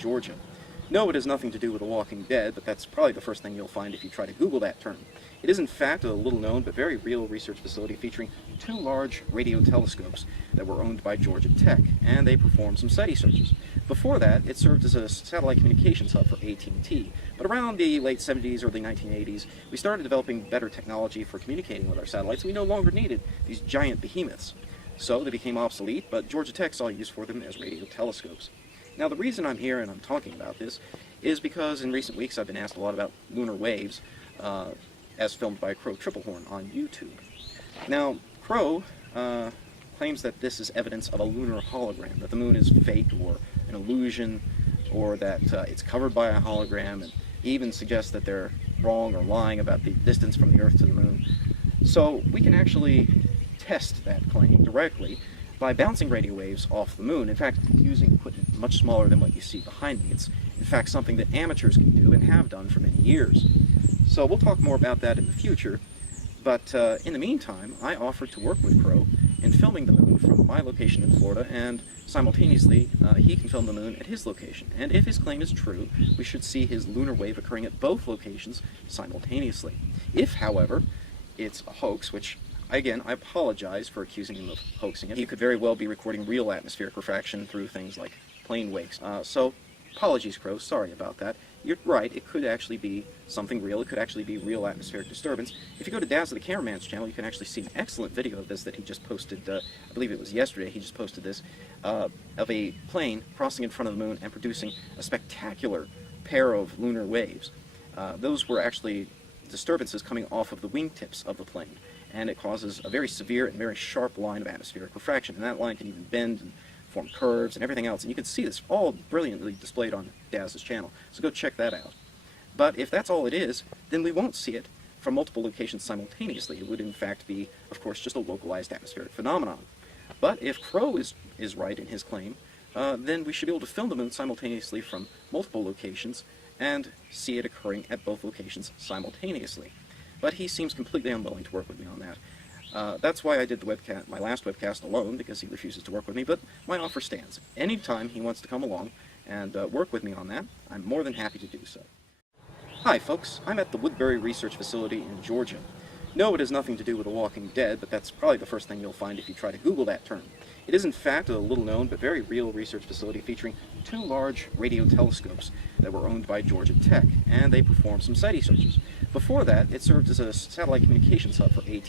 Georgia. No, it has nothing to do with The Walking Dead, but that's probably the first thing you'll find if you try to Google that term. It is in fact a little-known but very real research facility featuring two large radio telescopes that were owned by Georgia Tech, and they performed some SETI searches. Before that, it served as a satellite communications hub for AT&T, but around the late 70s, early 1980s, we started developing better technology for communicating with our satellites, and we no longer needed these giant behemoths. So they became obsolete, but Georgia Tech saw use for them as radio telescopes. Now, the reason I'm here and I'm talking about this is because in recent weeks I've been asked a lot about lunar waves as filmed by Crow Triplehorn on YouTube. Now, Crow claims that this is evidence of a lunar hologram, that the moon is fake or an illusion, or that it's covered by a hologram, and he even suggests that they're wrong or lying about the distance from the Earth to the moon. So we can actually test that claim directly by bouncing radio waves off the moon, in fact, using equipment much smaller than what you see behind me. It's, in fact, something that amateurs can do and have done for many years. So we'll talk more about that in the future, but in the meantime, I offered to work with Crow in filming the moon from my location in Florida, and simultaneously, he can film the moon at his location. And if his claim is true, we should see his lunar wave occurring at both locations simultaneously. If, however, it's a hoax, which again, I apologize for accusing him of hoaxing it. He could very well be recording real atmospheric refraction through things like plane wakes. So, apologies, Crow, sorry about that. You're right, it could actually be something real. It could actually be real atmospheric disturbance. If you go to Daz the Cameraman's channel, you can actually see an excellent video of this that he just posted, I believe it was yesterday, he just posted this, of a plane crossing in front of the moon and producing a spectacular pair of lunar waves. Those were actually disturbances coming off of the wingtips of the plane, and it causes a very severe and very sharp line of atmospheric refraction, and that line can even bend and form curves and everything else, and you can see this all brilliantly displayed on Daz's channel, so go check that out. But if that's all it is, then we won't see it from multiple locations simultaneously. It would in fact be, of course, just a localized atmospheric phenomenon. But if Crow is right in his claim, then we should be able to film the moon simultaneously from multiple locations and see it occurring at both locations simultaneously. But he seems completely unwilling to work with me on that. That's why I did my last webcast alone, because he refuses to work with me, but my offer stands. Anytime he wants to come along and work with me on that, I'm more than happy to do so. Hi folks, I'm at the Woodbury Research Facility in Georgia. No, it has nothing to do with The Walking Dead, but that's probably the first thing you'll find if you try to Google that term. It is in fact a little-known but very real research facility featuring two large radio telescopes that were owned by Georgia Tech, and they performed some SETI searches. Before that, it served as a satellite communications hub for AT&T.